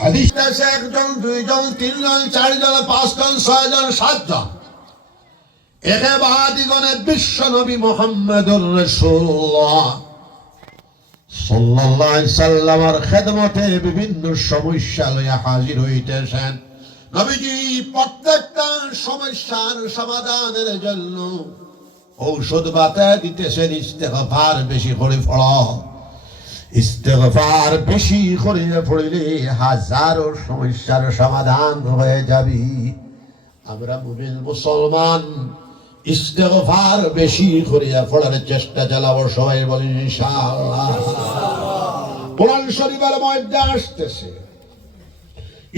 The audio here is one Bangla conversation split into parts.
হাদিস আছে একজন, দুইজন, তিনজন, চারজন, পাঁচজন, ছয়জন, সাতজন একে বাহাদিগণে বিশ্ব নবী মুহাম্মদুর রাসূলুল্লাহ সাল্লাল্লাহু আলাইহি সাল্লামের খেদমতে বিভিন্ন সমস্যা লইয়া হাজির হইতেছেন। নবীজি প্রত্যেকটা সমস্যার সমাধানের জন্য ঔষধ বাতায় দিতেছেন। ইস্তেগফার বেশি করে পড়ো, ইস্তেগফার বেশি করে পড়লে হাজারো সমস্যার সমাধান হয়ে যাবে। আমরা মুমিন মুসলমান ইস্তেগফার বেশি করে পড়ার চেষ্টা চালাবো। সবাই বলেন ইনশাআল্লাহ। কোরআন শরীফের মধ্যে আসতেছে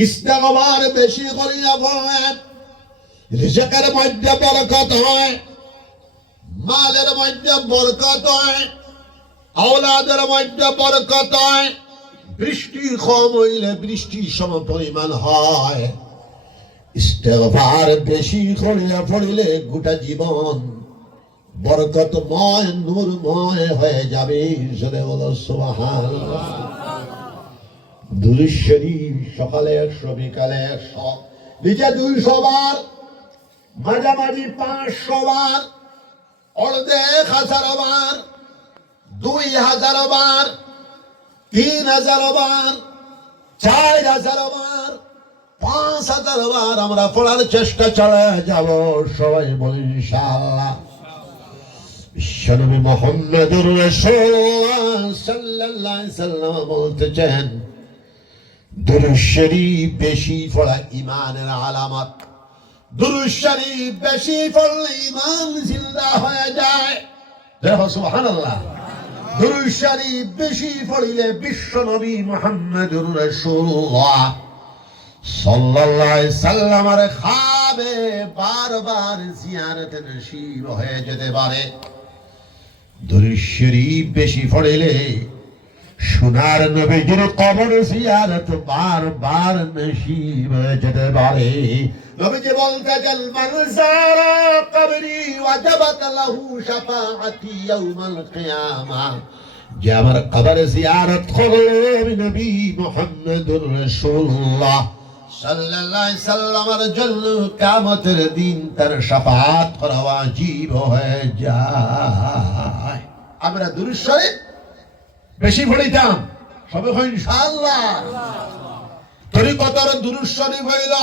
ইস্তেগফার বেশি করে পড়েন, রিজকের মধ্যে বরকত হয়, মালের মধ্যে বরকত হয়, আওলাদের মধ্যে বরকত হয়, বৃষ্টি কম হইলে বৃষ্টি সম পরিমাণ হয়। ইস্তেগফার বেশি করিয়া পড়িলে গোটা জীবন বরকতময় নূরময় হয়ে যাবে। জোরে বলো সুবহানাল্লাহ। দুরূদ শরীফ সকালে 100, বিকালে 100, নিচে 200 বার, মাঝামাঝি 500 বার, অর্ধেক 1000 বার, 2000 বার, 3000 বার, 4000 বার, 5000 বার আমরা পড়ার চেষ্টা চালিয়ে যাব। সবাই বলি ইনশাআল্লাহ। বিশ্বনবী মুহাম্মদুর রাসূলুল্লাহ সাল্লাল্লাহু আলাইহি সাল্লাম বলতেছেন, দুরূদ শরীফ বেশি পড়া ঈমানের আলামত। দুরূদ শরীফ বেশি পড়লে ঈমান জিন্দা হয়ে যায়। দেখো সুবহানাল্লাহ। দুরূদ শরীফ বেশি পড়িলে বিশ্বনবী মুহাম্মদুর রাসূলুল্লাহ সাল্লাল্লাহু আলাইহি সাল্লামের খাবে বারবার জিয়ারত নসিব হয়ে যেতে পারে। দুরূদ শরীফ বেশি পড়িলে সোনার নবীজির কবর জিয়ারত বারবার নসিব হয়ে যেতে পারে। নবীজি বলতেছেন, মান যারা কবরি ওয়াজাবাত লাহু শাফাআতি ইয়াউমাল কিয়ামা। যে আমার কবর জিয়ারত করবে নবী মুহাম্মদুর রাসূলুল্লাহ সাল্লাল্লাহু আলাইহি সাল্লামের জন্য কিয়ামতের দিন তার শাফাআত করা ওয়াজিব হয়ে যায়। আমরা দুরূদ শরীফ বেশি পড়িতাম, সবে ইনশাআল্লাহ। তরিকতের দুরূদ শরীফ হইল